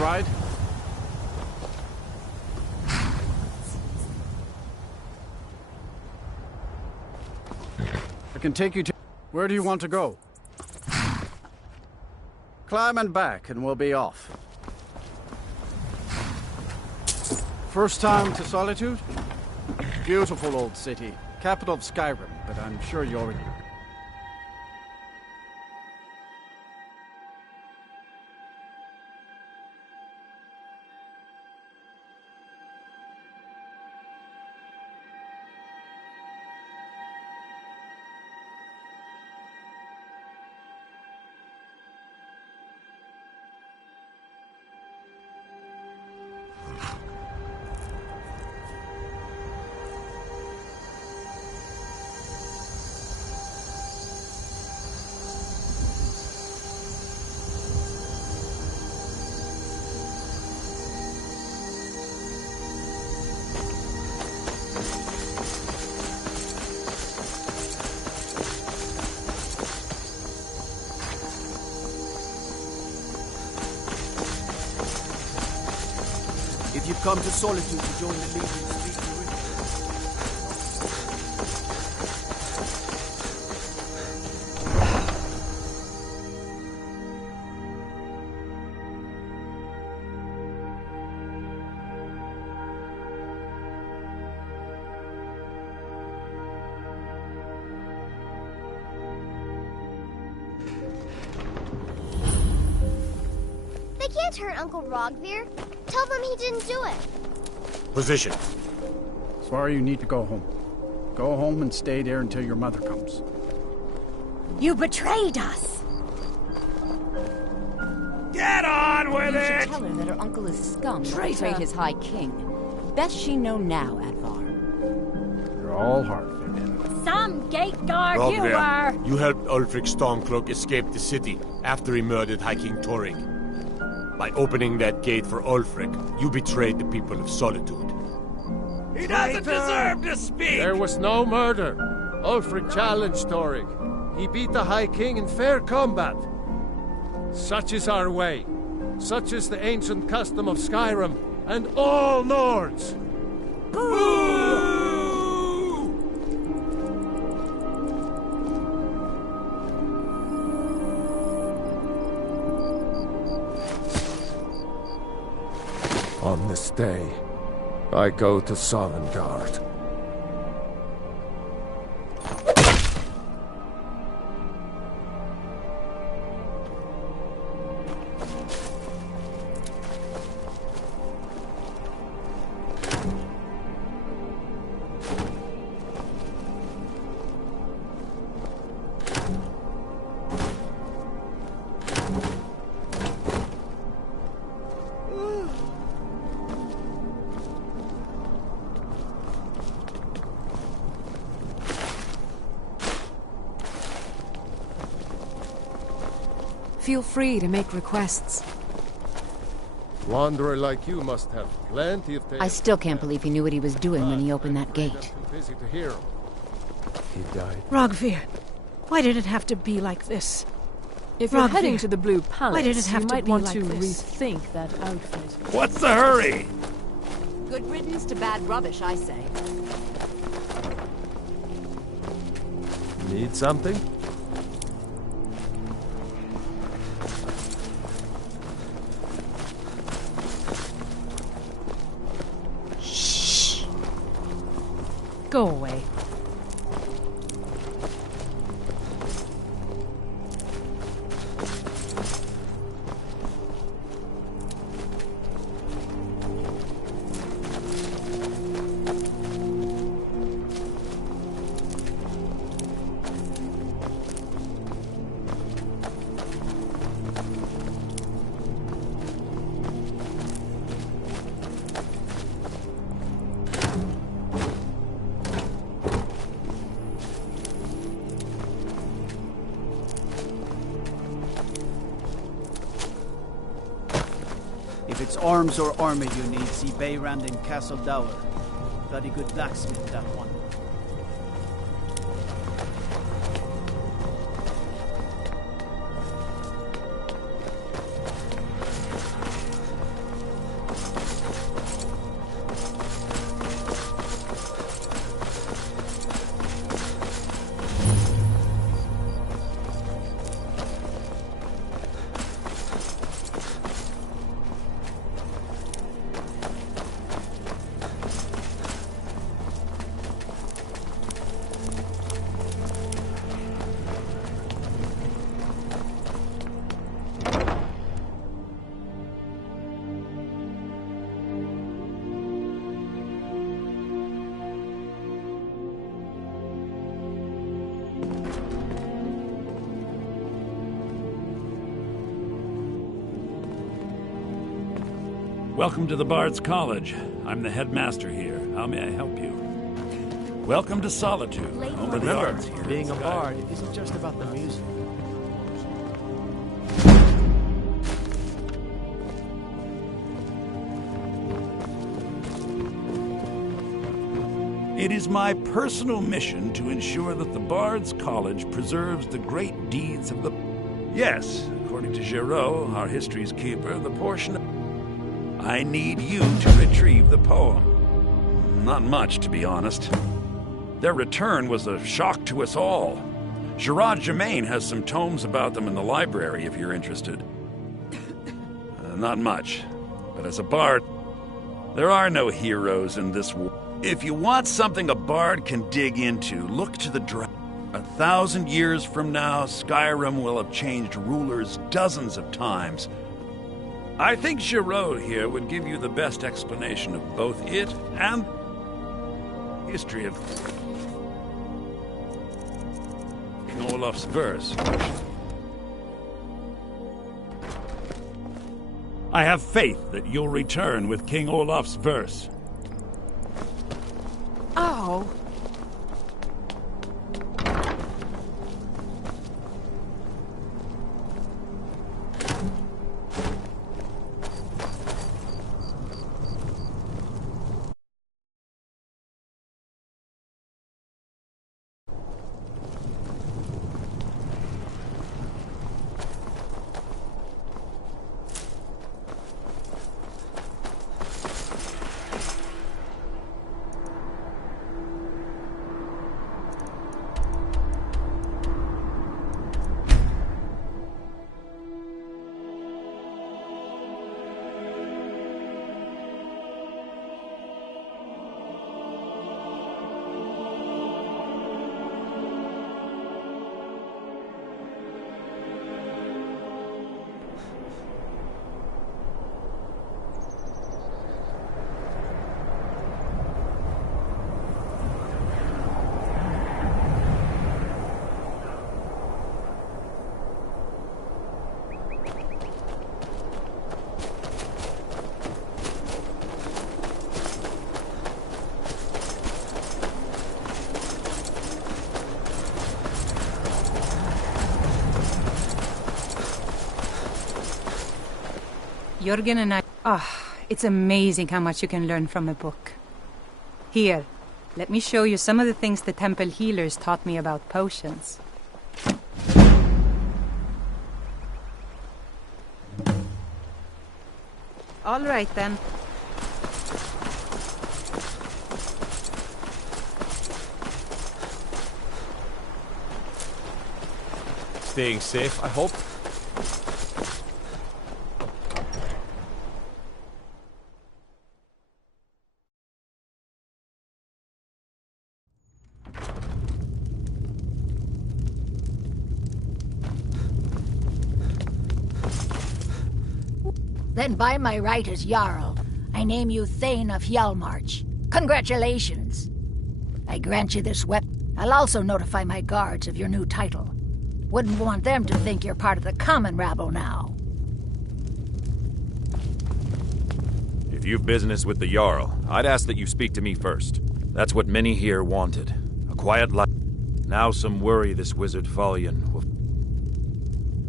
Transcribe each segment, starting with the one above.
ride? I can take you to... Where do you want to go? Climb and back and we'll be off. First time to Solitude? Beautiful old city. Capital of Skyrim, but I'm sure you already... If you've come to Solitude to join the Legion, speak to Richard. They can't hurt Uncle Rogvir. Tell them he didn't do it. Position. Sorry, you need to go home. Go home and stay there until your mother comes. You betrayed us! Get on with You it! should tell her that her uncle is scum who Traitor. betrayed his high king. Best she know now, Advar. You're all hard, Vivian. Some gate guard you were! Rogvir, you helped Ulfric Stormcloak escape the city after he murdered High King Torrig. By opening that gate for Ulfric, you betrayed the people of Solitude. He doesn't deserve to speak! There was no murder. Ulfric challenged Torrig. He beat the High King in fair combat. Such is our way. Such is the ancient custom of Skyrim and all Nords. On this day, I go to Sovngarde. Feel free to make requests. Wanderer like you must have plenty of I still can't believe he knew what he was doing when he opened that gate. Too busy to hear him. He died. Rogvir, why did it have to be like this? If you're Rogvir, heading to the Blue Palace, why did it have you to might be want like to this? rethink that outfit. What's the hurry? Good riddance to bad rubbish, I say. Need something? Go away. If it's arms or armor you need, see Beyrand in Castle Dower. Bloody good blacksmith, that one. Welcome to the Bard's College. I'm the headmaster here. How may I help you? Welcome to Solitude. Home of the arts here Being in a Skyrim. bard isn't just about the music. It is my personal mission to ensure that the Bard's College preserves the great deeds of the... Yes, according to Giraud, our history's keeper, the portion of... I need you to retrieve the poem. Not much, to be honest. Their return was a shock to us all. Gerard Germain has some tomes about them in the library, if you're interested. Not much. But as a bard, there are no heroes in this war. If you want something a bard can dig into, look to the dragon. 1,000 years from now, Skyrim will have changed rulers dozens of times. I think Giraud here would give you the best explanation of both it and history of King Olaf's verse. I have faith that you'll return with King Olaf's verse. Oh. Jürgen and I... it's amazing how much you can learn from a book. Here, let me show you some of the things the temple healers taught me about potions. All right, then. Staying safe, I hope. Then by my right as Jarl, I name you Thane of Hjalmarch. Congratulations! I grant you this weapon. I'll also notify my guards of your new title. Wouldn't want them to think you're part of the common rabble now. If you've business with the Jarl, I'd ask that you speak to me first. That's what many here wanted. A quiet life. Now some worry this wizard Fallion will...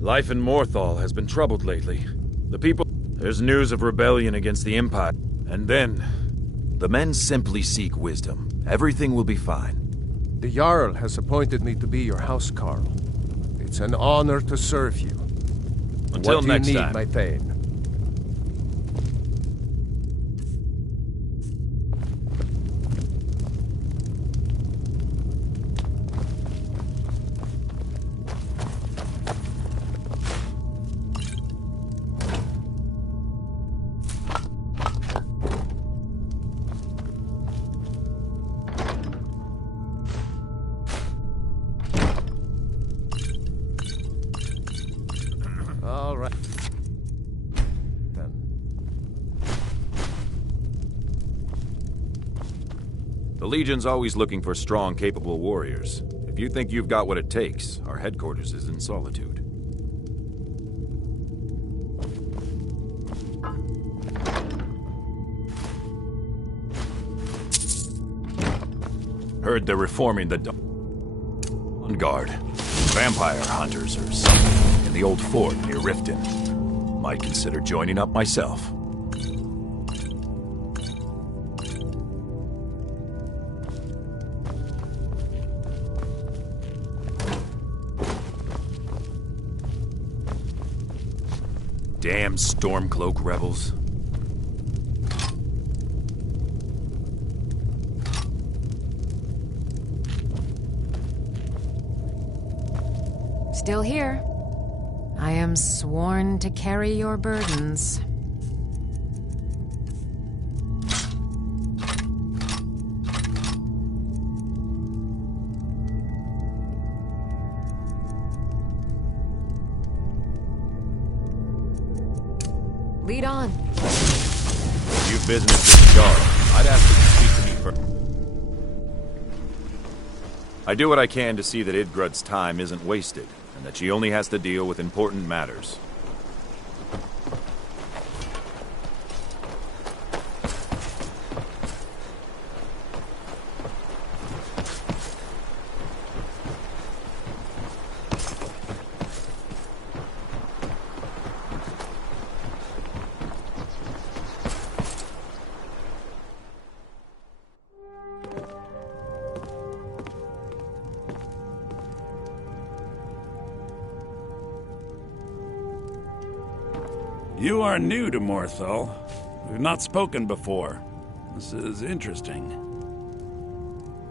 Life in Morthal has been troubled lately. The people... There's news of rebellion against the Empire. And then... The men simply seek wisdom. Everything will be fine. The Jarl has appointed me to be your housecarl. It's an honor to serve you. Until what next do you need, time. my Thane? All right. Then. The Legion's always looking for strong, capable warriors. If you think you've got what it takes, our headquarters is in Solitude. Heard they're reforming the Guard. Vampire hunters or something in the old fort near Riften. Might consider joining up myself. Damn Stormcloak rebels. Still here. I am sworn to carry your burdens. Lead on. If you've business with Jarl, I'd ask that you speak to me first. I do what I can to see that Idgrud's time isn't wasted, and that she only has to deal with important matters. You are new to Morthal. We've not spoken before. This is interesting.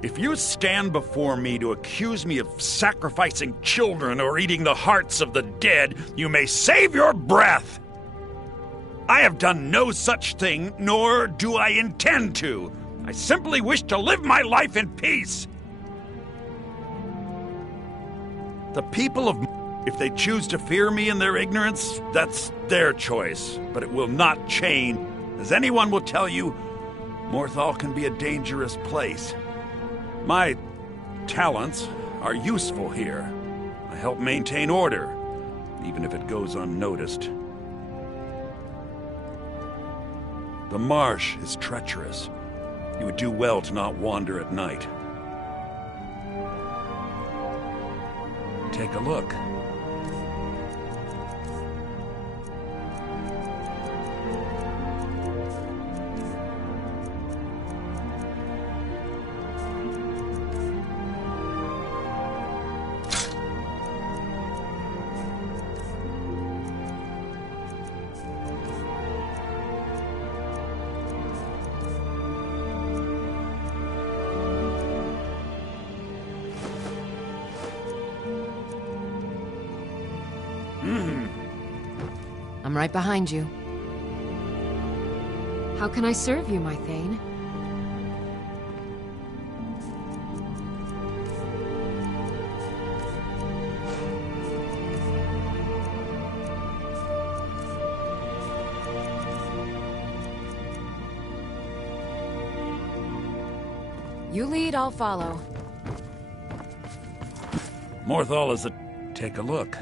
If you stand before me to accuse me of sacrificing children or eating the hearts of the dead, you may save your breath! I have done no such thing, nor do I intend to. I simply wish to live my life in peace. The people of... If they choose to fear me in their ignorance, that's their choice. But it will not change. As anyone will tell you, Morthal can be a dangerous place. My talents are useful here. I help maintain order, even if it goes unnoticed. The marsh is treacherous. You would do well to not wander at night. Take a look. I'm right behind you. How can I serve you, my Thane? You lead, I'll follow. Morthal is a... Take a look.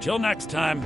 Till next time.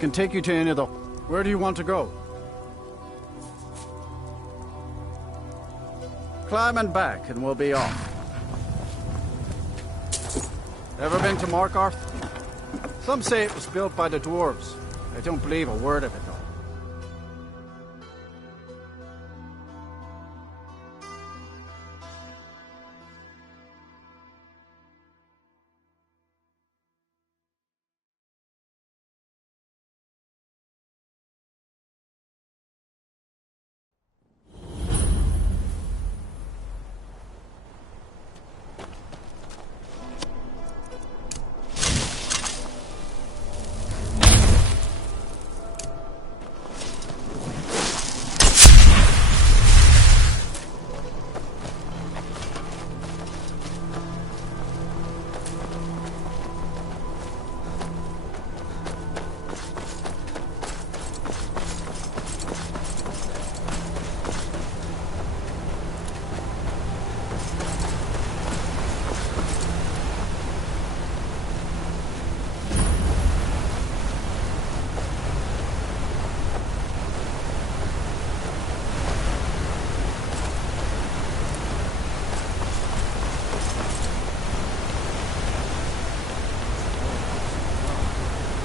can take you to any of the... Where do you want to go? Climb and back, and we'll be off. Ever been to Markarth? Some say it was built by the dwarves. I don't believe a word of it, though.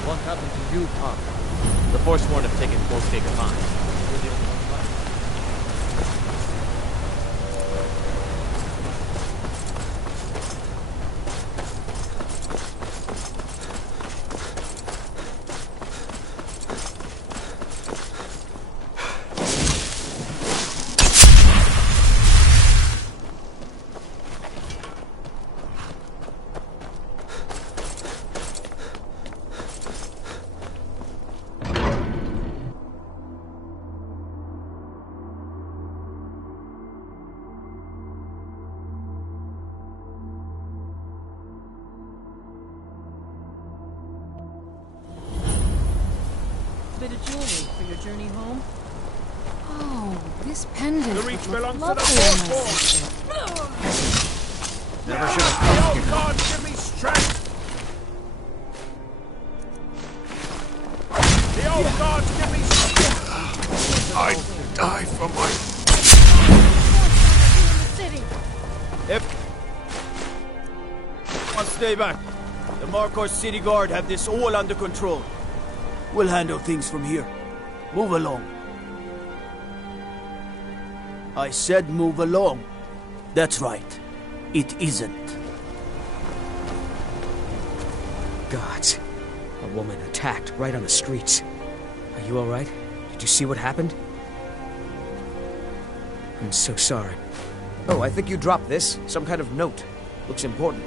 What happened to you, Pop? The Forsworn have taken full stake of mine. You're the only one left. Bit of jewelry for your journey home. Oh, this pendant The reach would look belongs to the lovely on my Forsworn. sister. Never should have The come old here. gods give me strength. The old gods give me strength. I die for my... Everyone stay back. The Markarth City Guard have this all under control. We'll handle things from here. Move along. I said move along. That's right. It isn't. Gods. A woman attacked right on the streets. Are you alright? Did you see what happened? I'm so sorry. Oh, I think you dropped this. Some kind of note. Looks important.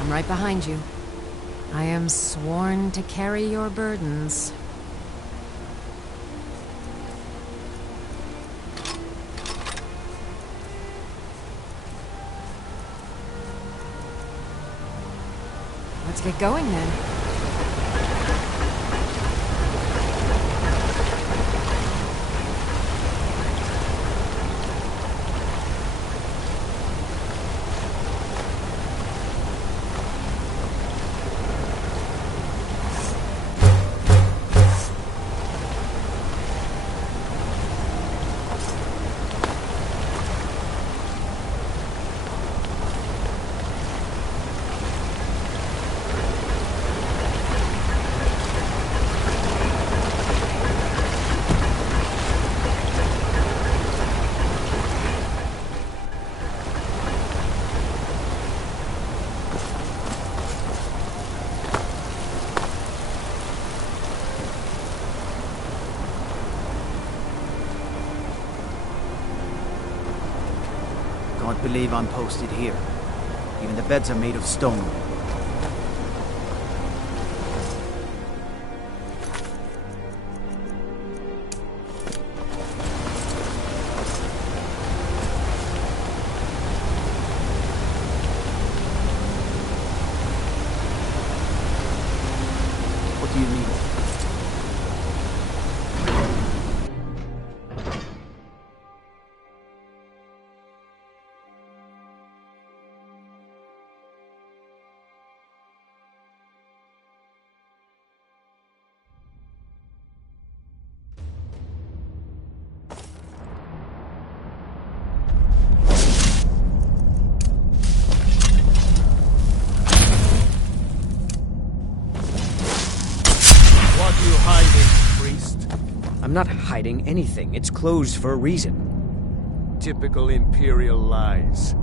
I'm right behind you. I am sworn to carry your burdens. Let's get going then. not believe I'm posted here. Even the beds are made of stone. What do you mean? I'm not hiding anything. It's closed for a reason. Typical Imperial lies.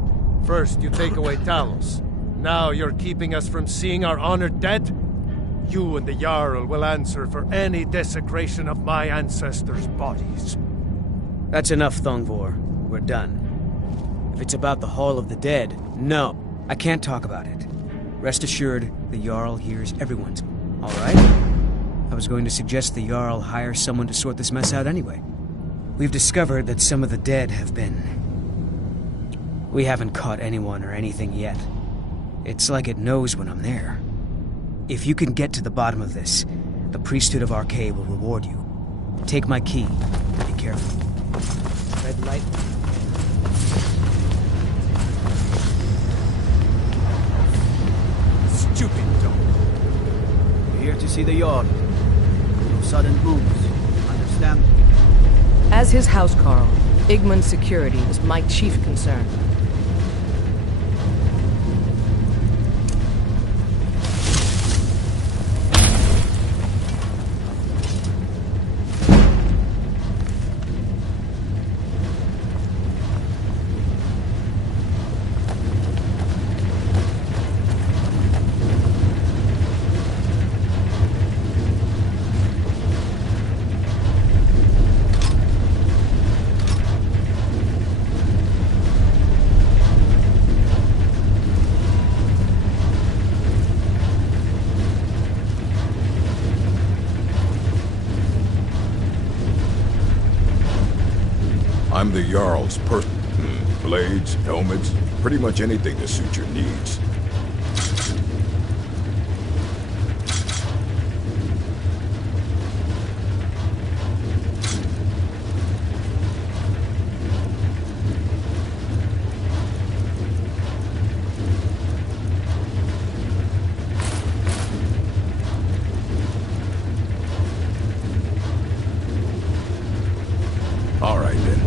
First, you take away Talos. Now you're keeping us from seeing our honored dead? You and the Jarl will answer for any desecration of my ancestors' bodies. That's enough, Thongvor. We're done. If it's about the Hall of the Dead, no. I can't talk about it. Rest assured, the Jarl hears everyone's. All right? I was going to suggest the Jarl hire someone to sort this mess out anyway. We've discovered that some of the dead have been... We haven't caught anyone or anything yet. It's like it knows when I'm there. If you can get to the bottom of this, the priesthood of Arcade will reward you. Take my key. Be careful. Red light. Stupid dog. We're here to see the Jarl. No sudden moves. Understand? As his housecarl, Igmund's security was my chief concern. I'm the Jarl's person. Blades, helmets, pretty much anything to suit your needs. All right, then.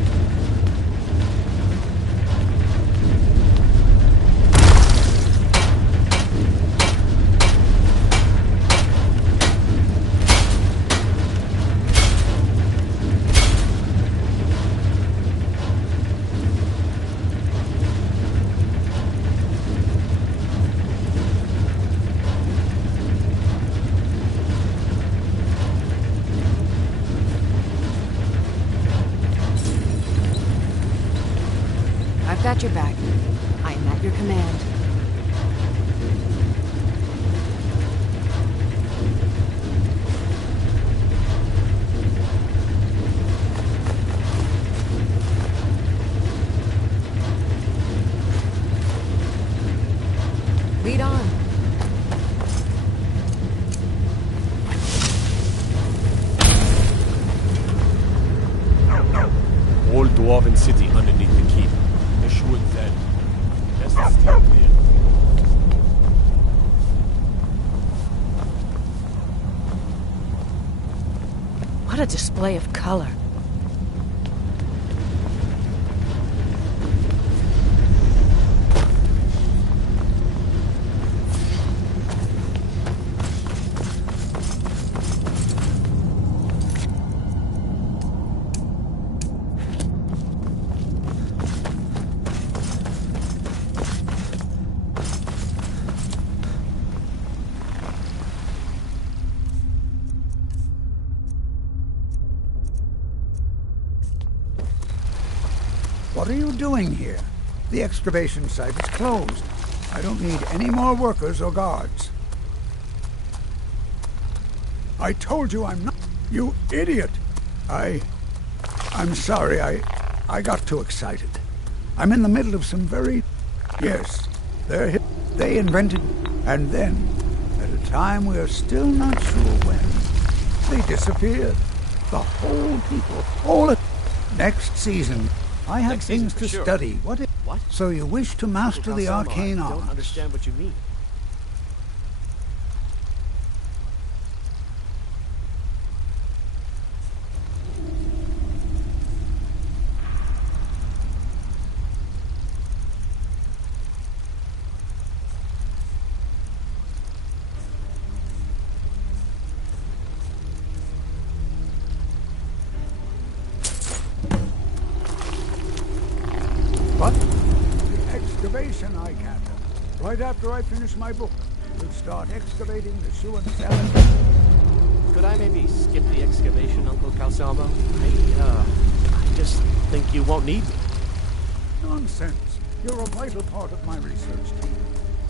I've got your back. I am at your command. Lead on. Old Dwarven city underneath the keep. The Schuld then. That's the steel clear. What a display of color. What are you doing here? The excavation site is closed. I don't need any more workers or guards. I told you I'm not... You idiot! I'm sorry, I got too excited. I'm in the middle of some very... Yes, they invented... And then, at a time we are still not sure when, they disappeared. The whole people, all at... Next season, I have things to study. What? So you wish to master the arcane arts? I don't understand what you mean. What? The excavation I can't. Right after I finish my book, we'll start excavating the Shuan Salad. Could I maybe skip the excavation, Uncle Calsalmo? I just think you won't need me. Nonsense. You're a vital part of my research team.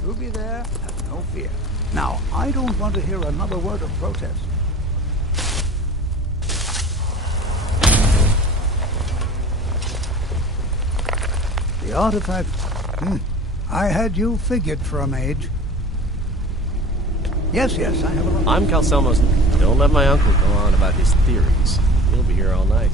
You'll be there, have no fear. Now, I don't want to hear another word of protest. The artifact... I had you figured for a mage. Yes, I have a lot... I'm Calselmo's... Don't let my uncle go on about his theories. He'll be here all night.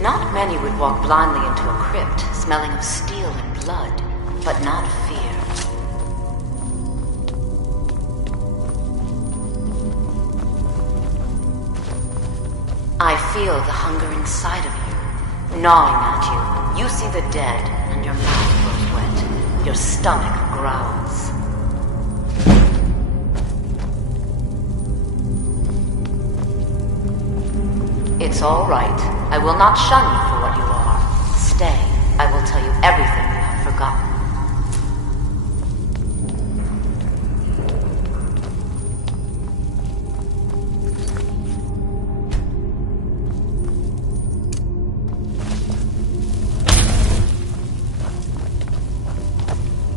Not many would walk blindly into a crypt, smelling of steel and blood, but not fear. I feel the hunger inside of you, gnawing at you. You see the dead, and your mouth grows wet. Your stomach growls. It's all right. I will not shun you for what you are. Stay. I will tell you everything you have forgotten.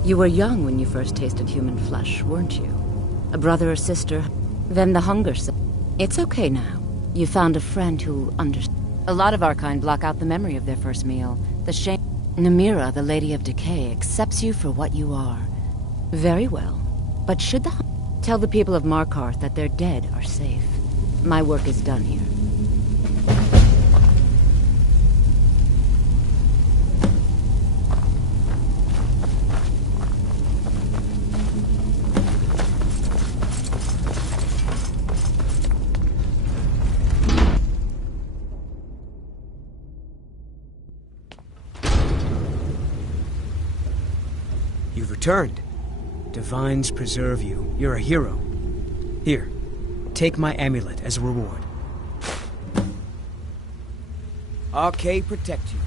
You were young when you first tasted human flesh, weren't you? A brother or sister, then the hunger. It's okay now. You found a friend who understands. A lot of our kind block out the memory of their first meal. The shame. Namira, the Lady of Decay, accepts you for what you are. Very well. But should the... Tell the people of Markarth that their dead are safe. My work is done here. You've returned. Divines preserve you. You're a hero. Here, take my amulet as a reward. Arcade protect you.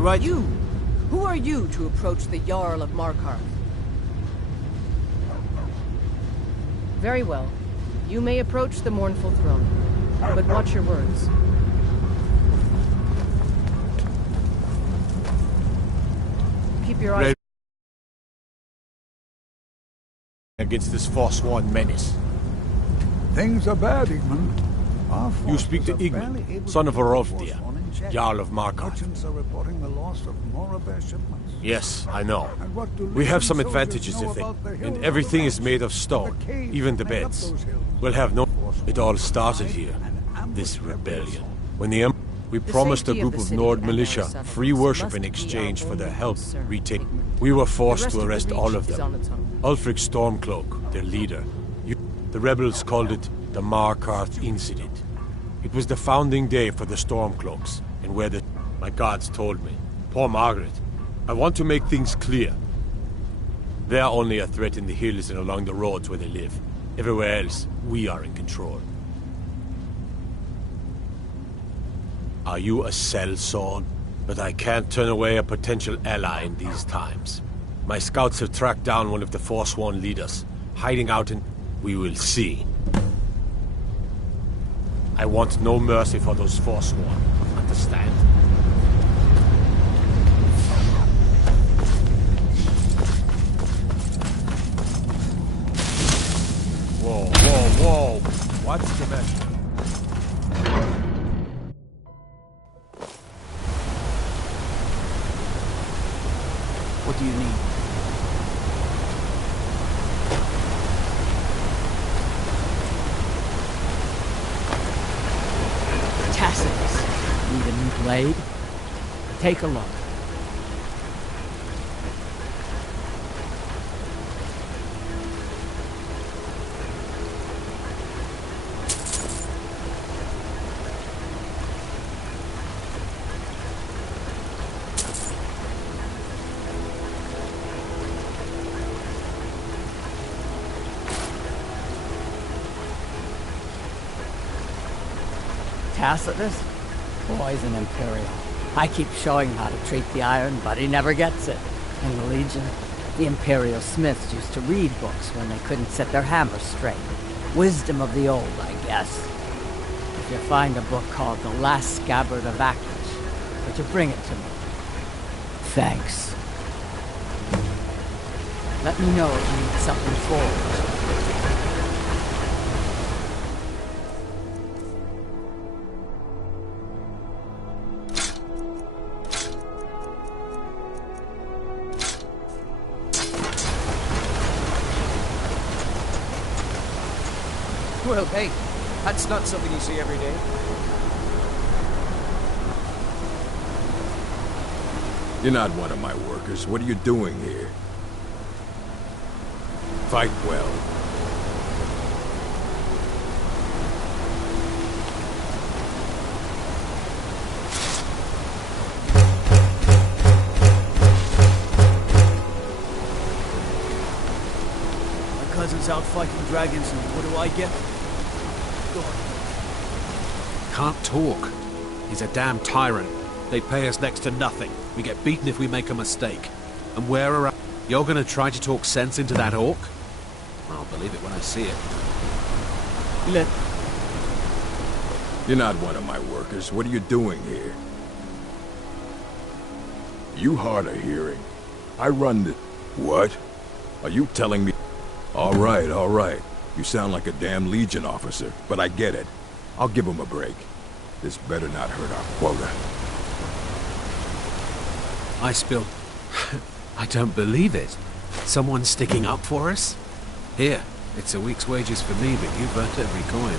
Right. You! Who are you to approach the Jarl of Markarth? Very well. You may approach the mournful throne, but watch your words. Keep your eyes... Against this forsworn menace. Things are bad, Igman. You speak to Igman, son of Arovdir, Jarl of Markarth. Merchants are reporting the loss of more of their shipments. Yes, I know. We have some advantages, I think. And everything is made of stone, even the beds. We'll have no... It all started here, this rebellion. When we promised a group of Nord militia free worship in exchange for their help retake. We were forced to arrest all of them. Ulfric Stormcloak, their leader. The rebels called it The Markarth incident. It was the founding day for the Stormcloaks, and where my gods told me. Poor Margaret. I want to make things clear. They're only a threat in the hills and along the roads where they live. Everywhere else, we are in control. Are you a sellsword? But I can't turn away a potential ally in these times. My scouts have tracked down one of the Forsworn leaders, hiding out in... We will see. I want no mercy for those Forsworn. Understand? Whoa, whoa, whoa! What's the measure? What do you need? Tacitus. Need a new blade? Take a look. Tacitus? Boy's an Imperial. I keep showing him how to treat the iron, but he never gets it. In the Legion, the Imperial smiths used to read books when they couldn't set their hammers straight. Wisdom of the old, I guess. If you find a book called The Last Scabbard of Aklish, would you bring it to me? Thanks. Let me know if you need something forward. Well, hey, that's not something you see every day. You're not one of my workers. What are you doing here? Fight well. My cousin's out fighting dragons, and what do I get? Can't talk. He's a damn tyrant. They pay us next to nothing. We get beaten if we make a mistake. And we're around. You're gonna try to talk sense into that orc? I'll believe it when I see it. You're not one of my workers. What are you doing here? You hard of hearing. I run the... What? Are you telling me... All right. You sound like a damn Legion officer, but I get it. I'll give him a break. This better not hurt our quota. I spilled... I don't believe it. Someone's sticking up for us? Here, it's a week's wages for me, but you burnt every coin.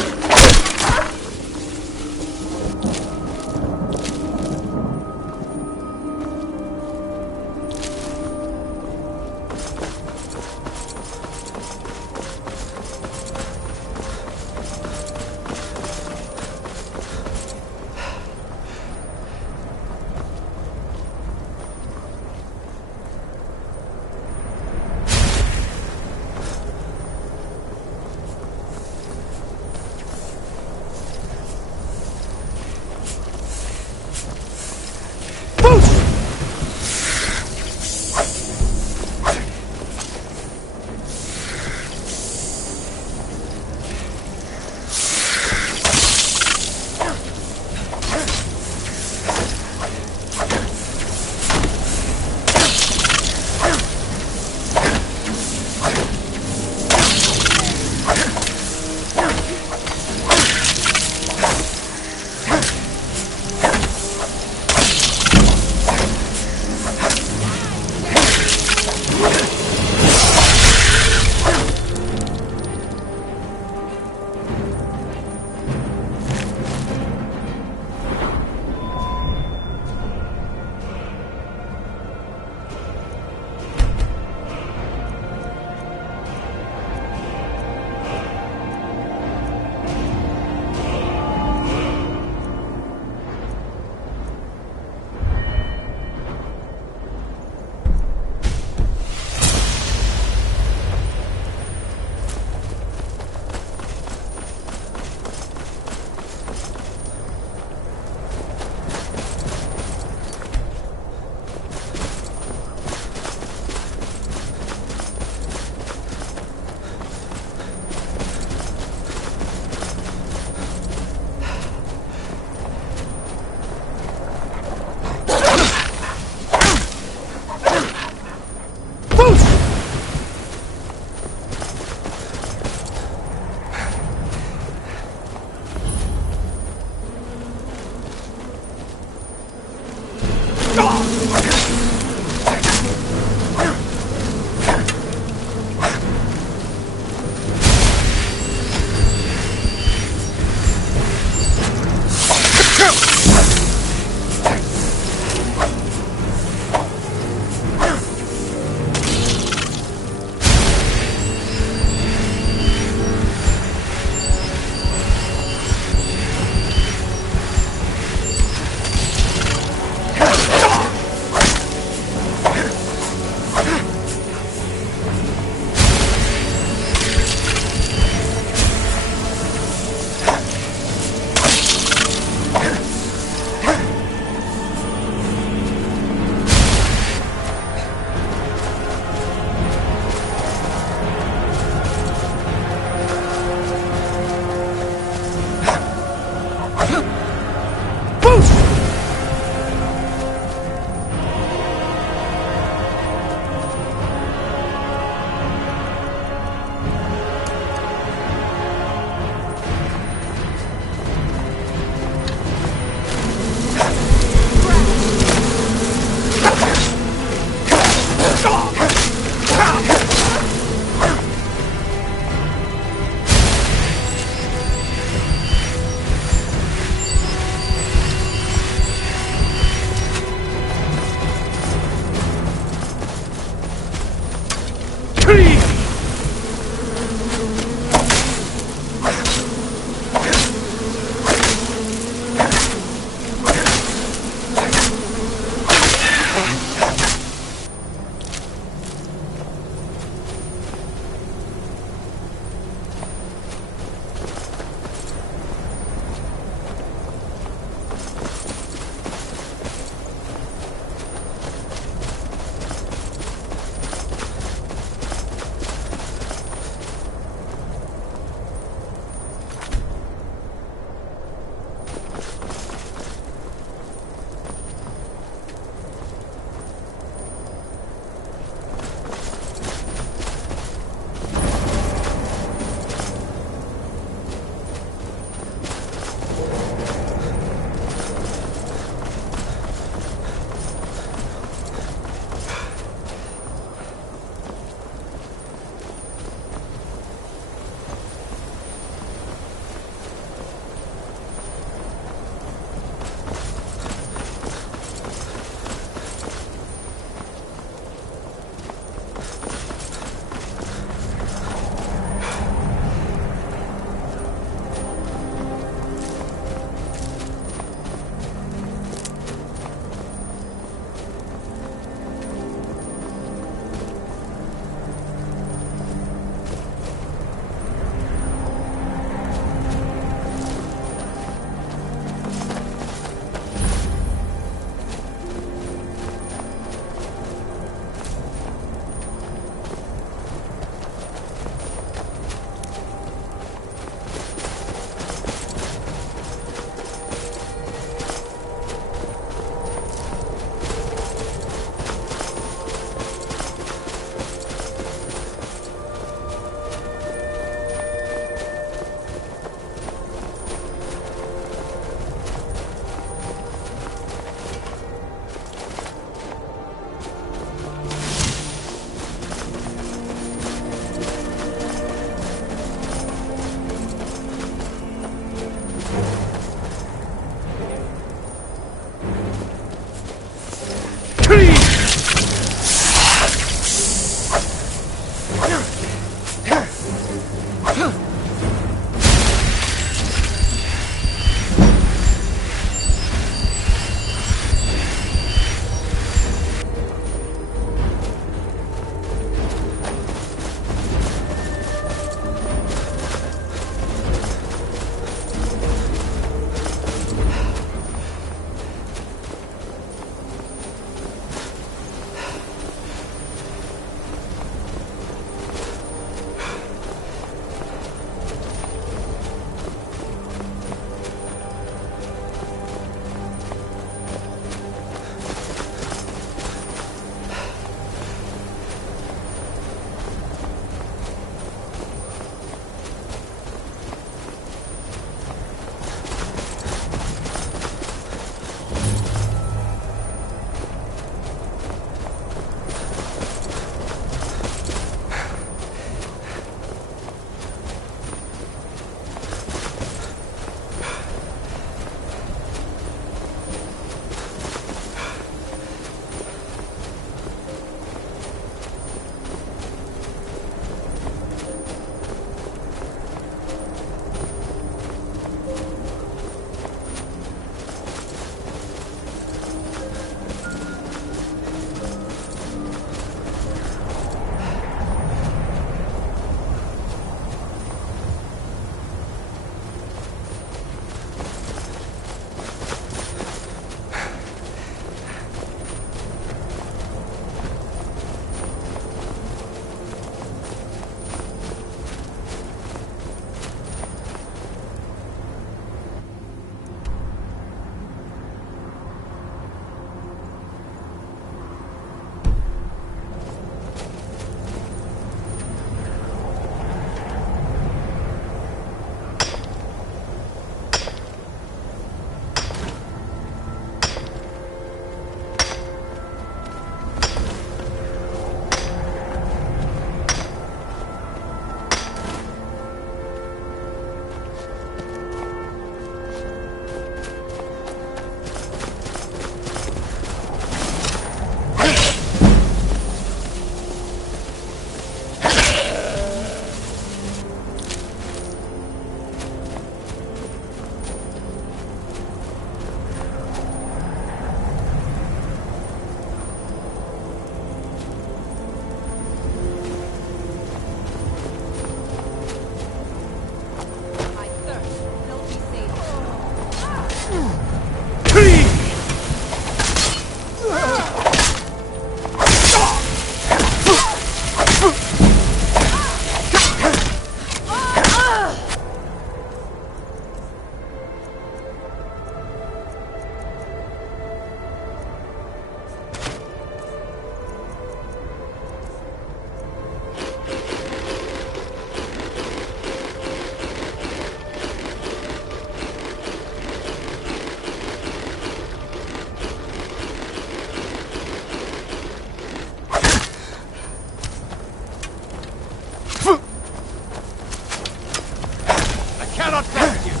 cannot thank you!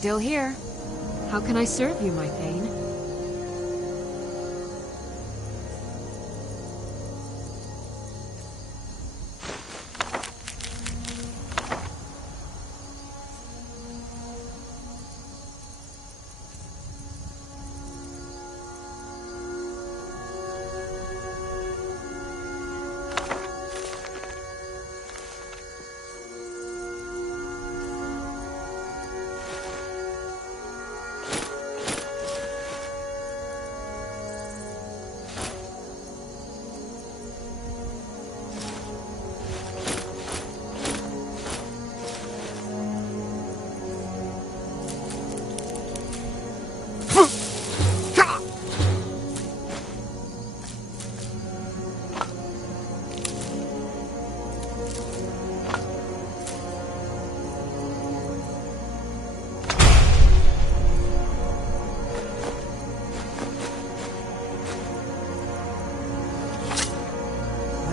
Still here. How can I serve you, my Thane?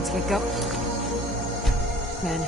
Let's get going. Men.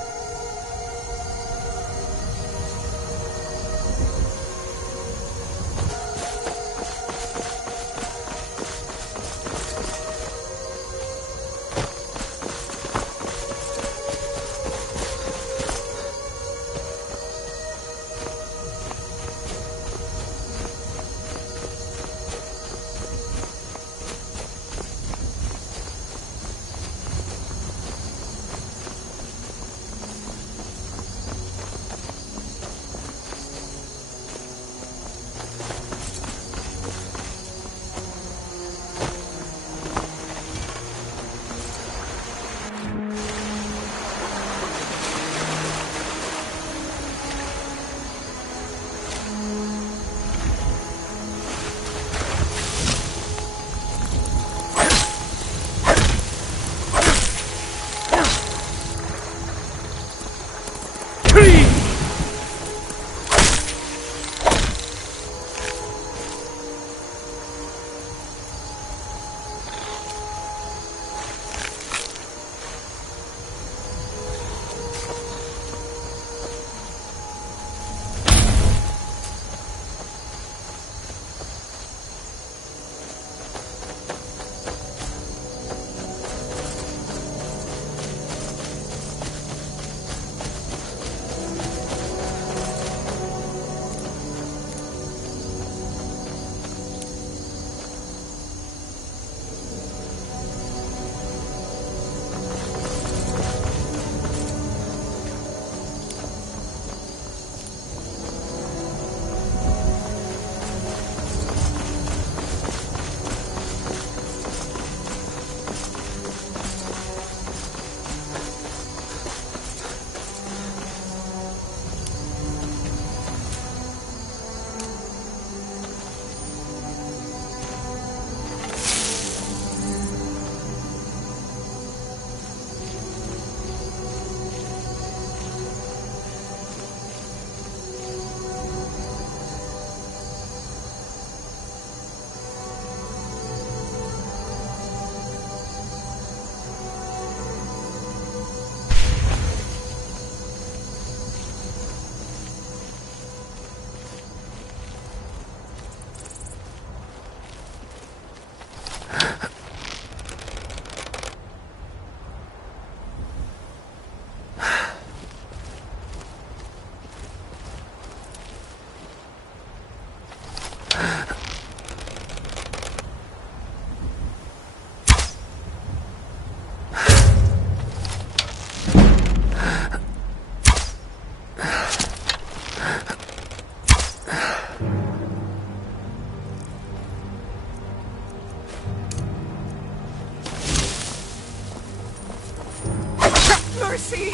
mercy!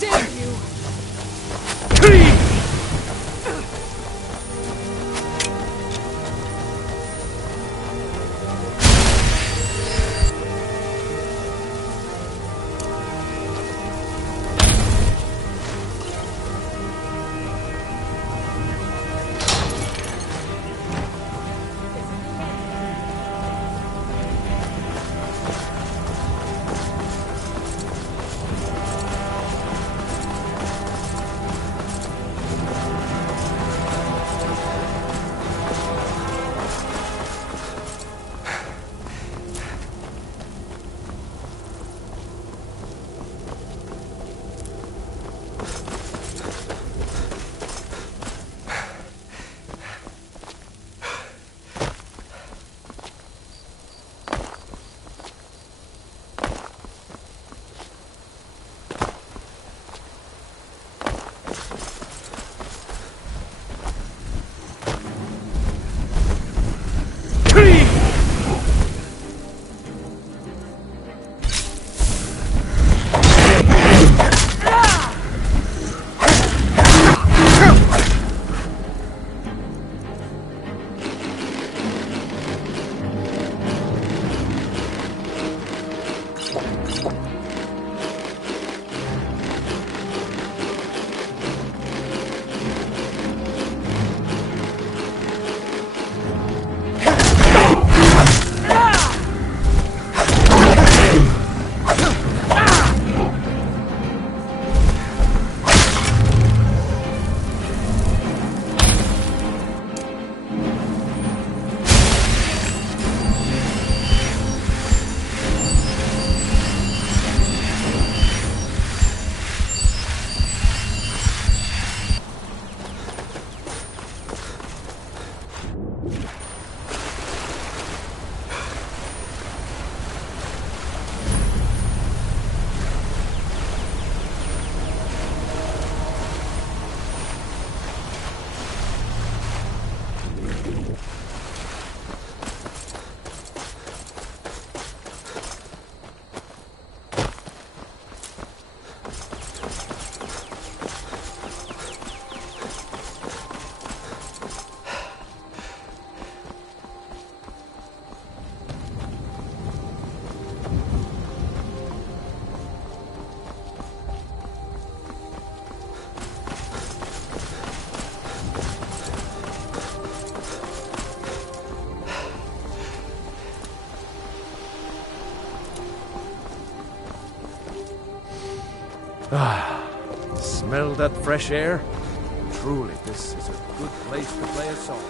Dare you! Smell that fresh air? Truly, this is a good place to play a song.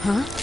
Huh?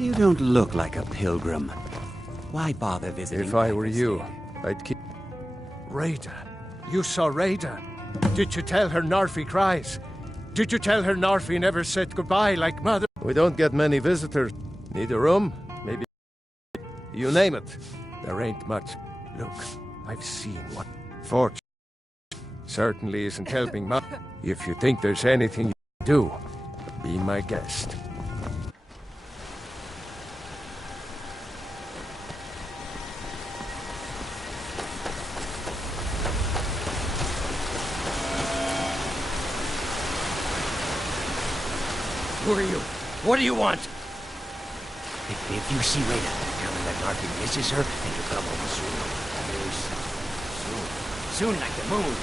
You don't look like a pilgrim. Why bother visiting? If I were you, I'd keep... Rada. You saw Rada. Did you tell her Narfi cries? Did you tell her Narfi never said goodbye like mother? We don't get many visitors. Need a room? Maybe... You name it. There ain't much. Look, I've seen what... Fortune certainly isn't helping much. If you think there's anything you can do, be my guest. Who are you? What do you want? If you see Rada, tell her that Narfi misses her and to come home soon. Very soon. Soon like the moon.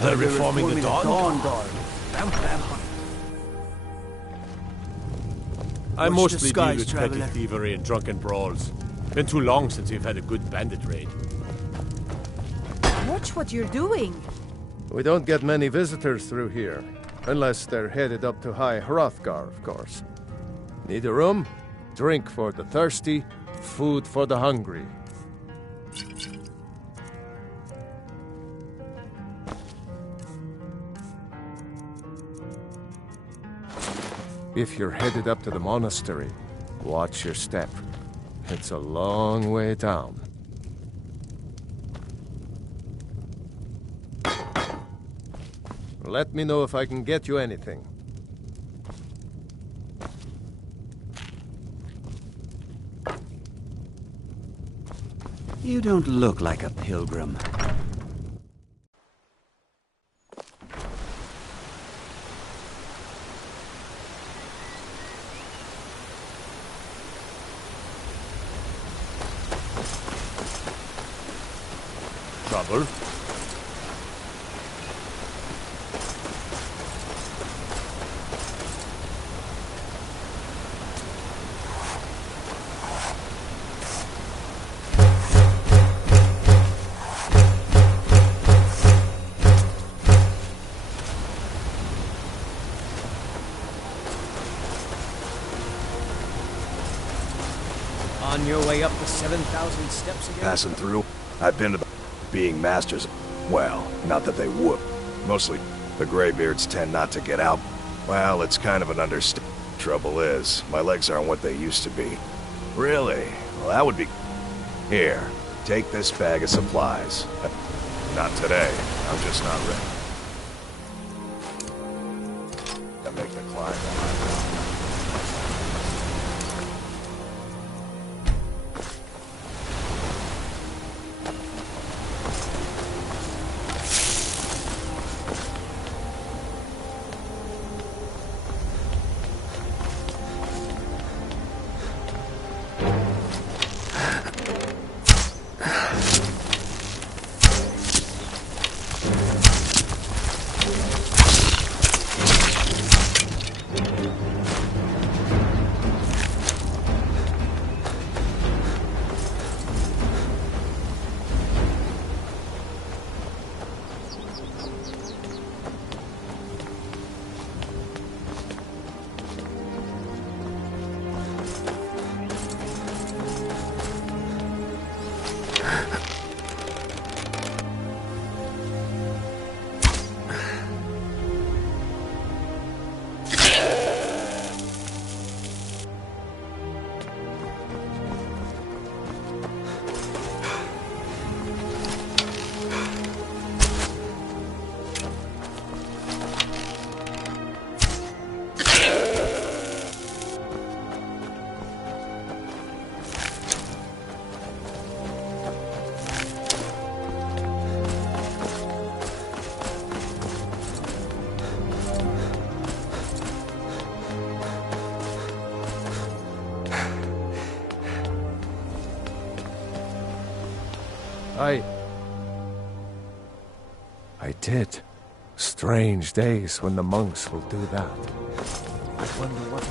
They're reforming the Dawn Guard. I Watch the mostly deal skies, with petty traveler. thievery and drunken brawls. Been too long since we've had a good bandit raid. Watch what you're doing. We don't get many visitors through here. Unless they're headed up to High Hrothgar, of course. Need a room? Drink for the thirsty, food for the hungry. If you're headed up to the monastery, watch your step. It's a long way down. Let me know if I can get you anything. You don't look like a pilgrim. Trouble? On your way up the 7,000 steps again? Passing through, I've been to the being masters. Well, not that they would. Mostly, the Greybeards tend not to get out. Well, it's kind of an understatement. Trouble is, my legs aren't what they used to be. Really? Well, that would be... Here, take this bag of supplies. Not today. I'm just not ready. To make the climb. I did. Strange days when the monks will do that. I wonder what...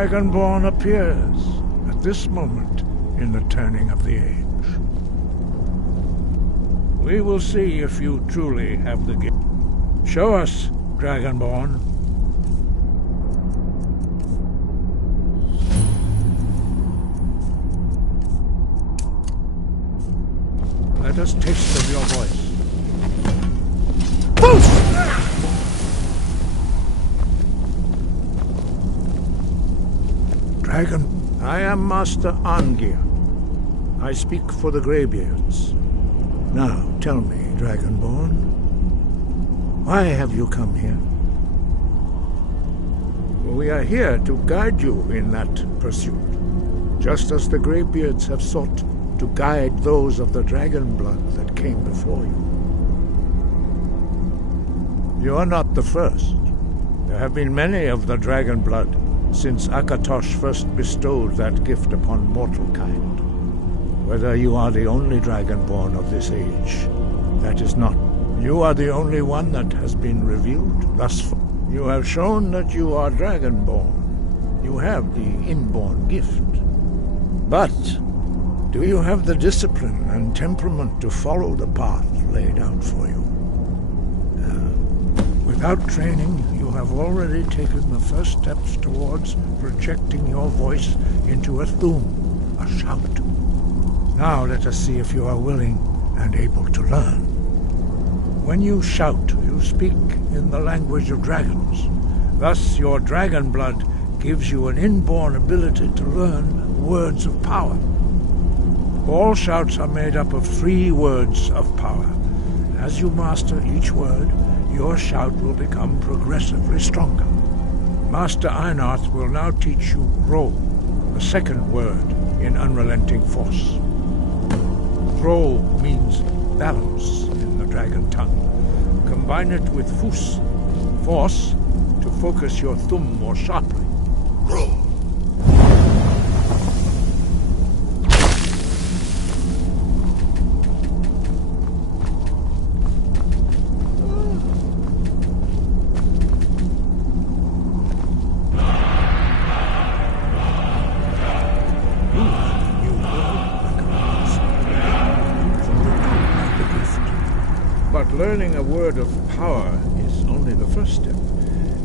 Dragonborn appears at this moment in the turning of the age. We will see if you truly have the gift. Show us, Dragonborn. Let us taste of your voice. Dragon, I am Master Angir. I speak for the Greybeards. Now, tell me, Dragonborn, why have you come here? We are here to guide you in that pursuit, just as the Greybeards have sought to guide those of the dragon blood that came before you. You are not the first. There have been many of the dragon blood since Akatosh first bestowed that gift upon mortal kind. Whether you are the only dragonborn of this age, that is not. You are the only one that has been revealed thus far. You have shown that you are dragonborn. You have the inborn gift. But do you have the discipline and temperament to follow the path laid out for you? Without training, you have already taken the first steps towards projecting your voice into a thum, a shout. Now let us see if you are willing and able to learn. When you shout, you speak in the language of dragons. Thus, your dragon blood gives you an inborn ability to learn words of power. All shouts are made up of 3 words of power. As you master each word, your shout will become progressively stronger. Master Einarth will now teach you Ro, the second word in Unrelenting Force. Ro means balance in the dragon tongue. Combine it with Fus, force, to focus your thumb more sharply. Ro. Learning a word of power is only the first step.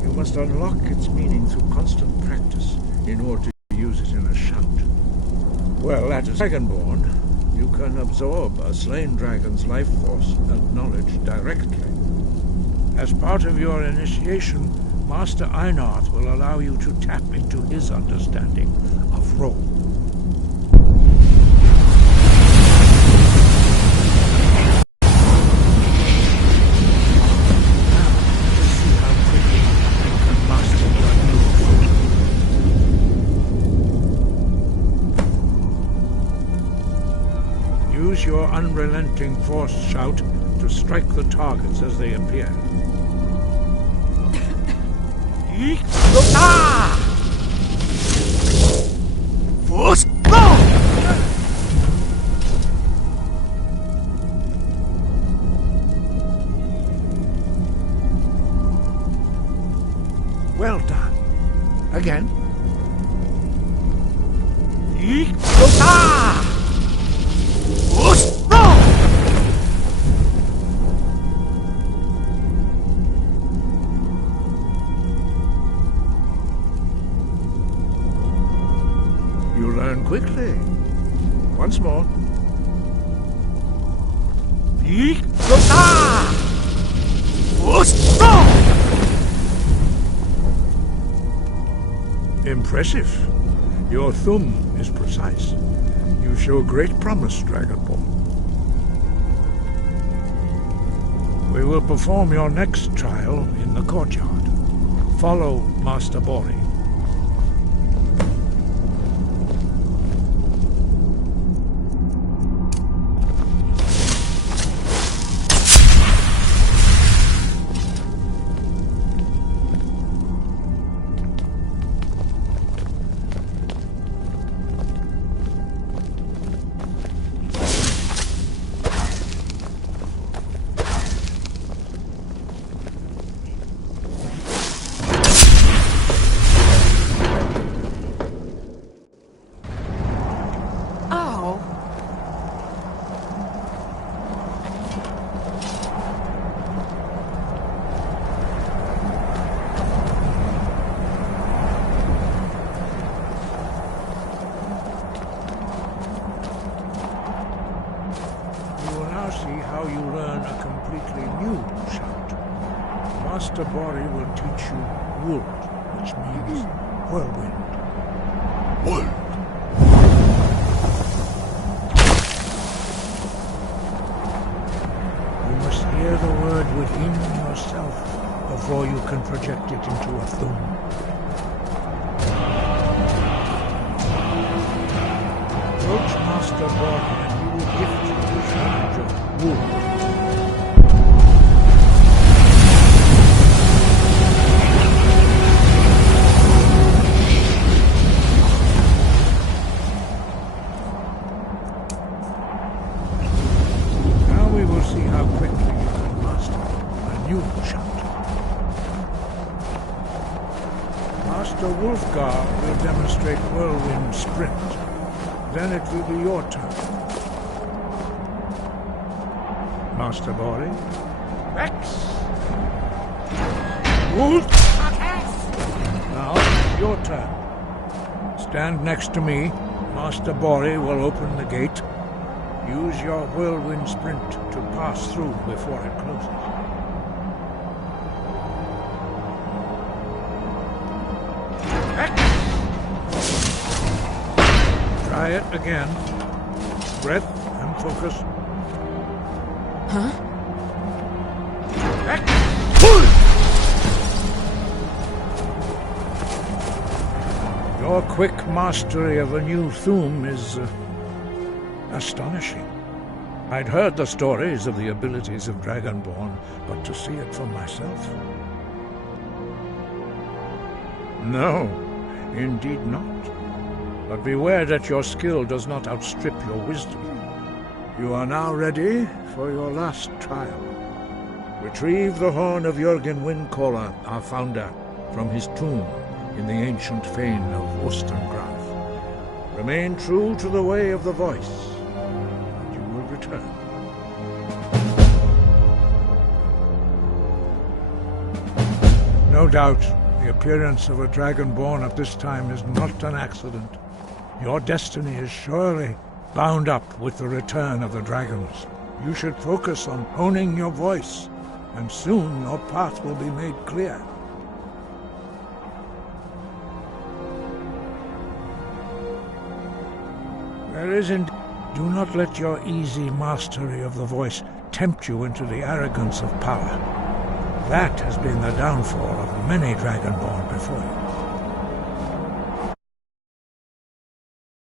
You must unlock its meaning through constant practice in order to use it in a shout. Well, as a dragonborn, you can absorb a slain dragon's life force and knowledge directly. As part of your initiation, Master Einarth will allow you to tap into his understanding of Ro. Use your unrelenting force shout to strike the targets as they appear. Force well done. Again. You learn quickly. Once more. Impressive. Your thumb is precise. You show great promise, Dragonborn. We will perform your next trial in the courtyard. Follow Master Bori. see how you learn a completely new shout. Master Bori will teach you Wold, which means whirlwind. Wold? You must hear the word within yourself before you can project it into a thum. Approach Master Bori and he will gift you the charge of Wold. Wolfgar will demonstrate whirlwind sprint. Then it will be your turn. Master Bori. Rex! Wolf! Now, your turn. Stand next to me. Master Bori will open the gate. Use your whirlwind sprint to pass through before it closes. Try it again. Breath and focus. Huh? Your quick mastery of a new thum is astonishing. I'd heard the stories of the abilities of Dragonborn, but to see it for myself? No, indeed not. But beware that your skill does not outstrip your wisdom. You are now ready for your last trial. Retrieve the horn of Jürgen Windcaller, our founder, from his tomb in the ancient fane of Ostengraf. Remain true to the way of the voice, and you will return. No doubt, the appearance of a Dragonborn at this time is not an accident. Your destiny is surely bound up with the return of the dragons. You should focus on honing your voice, and soon your path will be made clear. Do not let your easy mastery of the voice tempt you into the arrogance of power. That has been the downfall of many Dragonborn before you.